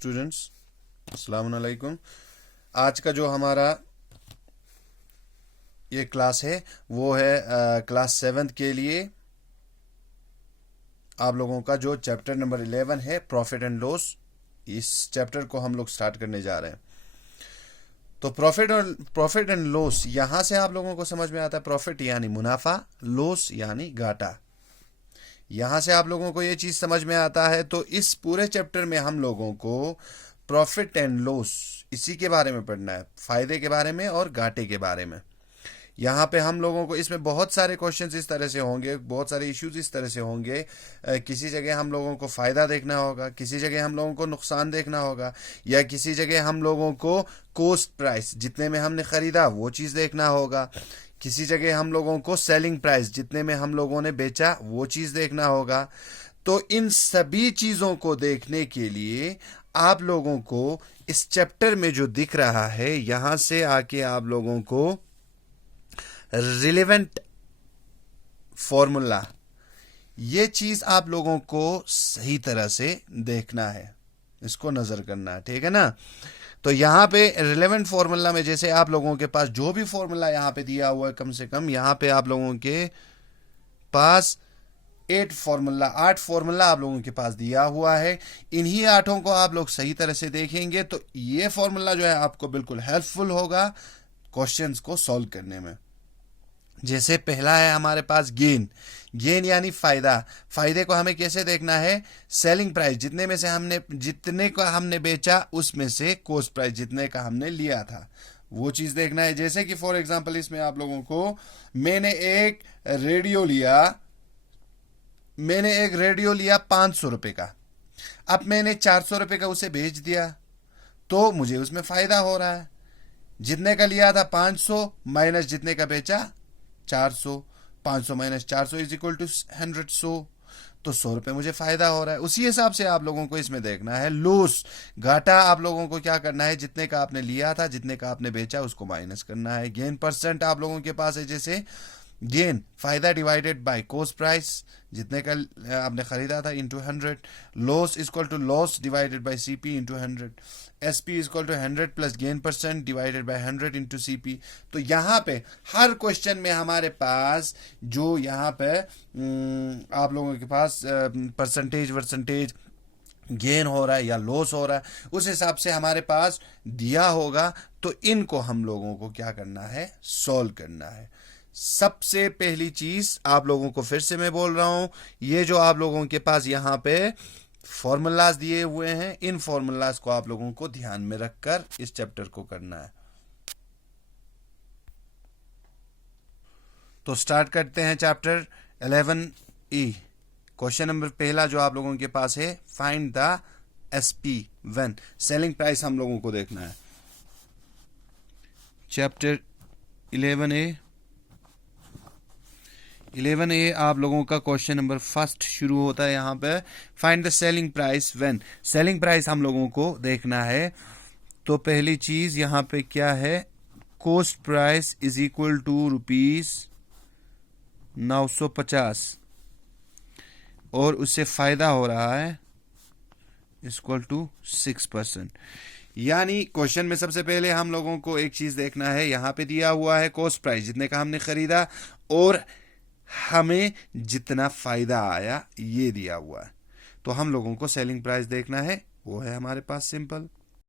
Students, अस्सलाम वालेकुम। आज का जो हमारा ये क्लास है वो है क्लास 7th के लिए आप लोगों का जो चैप्टर नंबर 11 है प्रॉफिट एंड लॉस। इस चैप्टर को हम लोग स्टार्ट करने जा रहे हैं। तो प्रॉफिट एंड लॉस यहां से आप लोगों को समझ में आता है। प्रॉफिट यानी मुनाफा, लॉस यानी घाटा। यहां से आप लोगों को ये चीज समझ में आता है। तो इस पूरे चैप्टर में हम लोगों को प्रॉफिट एंड लॉस इसी के बारे में पढ़ना है, फायदे के बारे में और घाटे के बारे में। यहाँ पे हम लोगों को इसमें बहुत सारे क्वेश्चंस इस तरह से होंगे, बहुत सारे इश्यूज इस तरह से होंगे। किसी जगह हम लोगों को फ़ायदा देखना होगा, किसी जगह हम लोगों को नुकसान देखना होगा, या किसी जगह हम लोगों को कॉस्ट प्राइस जितने में हमने ख़रीदा वो चीज़ देखना होगा, किसी जगह हम लोगों को सेलिंग प्राइस जितने में हम लोगों ने बेचा वो चीज़ देखना होगा। तो इन सभी चीज़ों को देखने के लिए आप लोगों को इस चैप्टर में जो दिख रहा है यहाँ से आके आप लोगों को रिलेवेंट फॉर्मूला, ये चीज आप लोगों को सही तरह से देखना है, इसको नजर करना है, ठीक है ना। तो यहाँ पे रिलेवेंट फॉर्मूला में जैसे आप लोगों के पास जो भी फॉर्मूला यहाँ पे दिया हुआ है, कम से कम यहाँ पे आप लोगों के पास 8 फॉर्मूला आप लोगों के पास दिया हुआ है। इन्हीं 8 को आप लोग सही तरह से देखेंगे तो ये फॉर्मूला जो है आपको बिल्कुल हेल्पफुल होगा क्वेश्चंस को सॉल्व करने में। जैसे पहला है हमारे पास गेन यानी फायदा। फायदे को हमें कैसे देखना है? सेलिंग प्राइस जितने का हमने बेचा उसमें से कॉस्ट प्राइस जितने का हमने लिया था वो चीज देखना है। जैसे कि फॉर एग्जांपल इसमें आप लोगों को मैंने एक रेडियो लिया 500 रुपए का। अब मैंने 400 रुपए का उसे बेच दिया तो मुझे उसमें फायदा हो रहा है। जितने का लिया था 500 माइनस जितने का बेचा 400, 500 माइनस 400 इज इक्वल टू 100। तो 100 रुपए मुझे फायदा हो रहा है। उसी हिसाब से आप लोगों को इसमें देखना है लॉस, घाटा। आप लोगों को क्या करना है? जितने का आपने लिया था, जितने का आपने बेचा उसको माइनस करना है। गेन परसेंट आप लोगों के पास है, जैसे गेन फायदा डिवाइडेड बाय कॉस्ट प्राइस, जितने का आपने खरीदा था into 100। Loss equal to loss divided by CP into 100। SP equal to 100 plus gain percent divided by 100 into CP. तो यहाँ पे हर क्वेश्चन में हमारे पास जो यहाँ पे आप लोगों के पास परसेंटेज गेन हो रहा है या लॉस हो रहा है, उस हिसाब से हमारे पास दिया होगा। तो इनको हम लोगों को क्या करना है? सॉल्व करना है। सबसे पहली चीज आप लोगों को फिर से मैं बोल रहा हूं, ये जो आप लोगों के पास यहाँ पे फॉर्मूलाज दिए हुए हैं, इन फॉर्मूलाज को आप लोगों को ध्यान में रखकर इस चैप्टर को करना है। तो स्टार्ट करते हैं चैप्टर 11E। क्वेश्चन नंबर पहला जो आप लोगों के पास है, find the SP when, selling price हम लोगों को देखना है। चैप्टर 11A आप लोगों का क्वेश्चन नंबर फर्स्ट शुरू होता है यहाँ पे, find the selling price when. Selling price हम लोगों को देखना है। तो पहली चीज यहाँ पे क्या है? Cost price is equal to ₹950 और उससे फायदा हो रहा है इक्वल टू 6%। यानी क्वेश्चन में सबसे पहले हम लोगों को एक चीज देखना है, यहाँ पे दिया हुआ है कॉस्ट प्राइस जितने का हमने खरीदा और हमें जितना फायदा आया ये दिया हुआ है। तो हम लोगों को सेलिंग प्राइस देखना है, वो है हमारे पास सिंपल।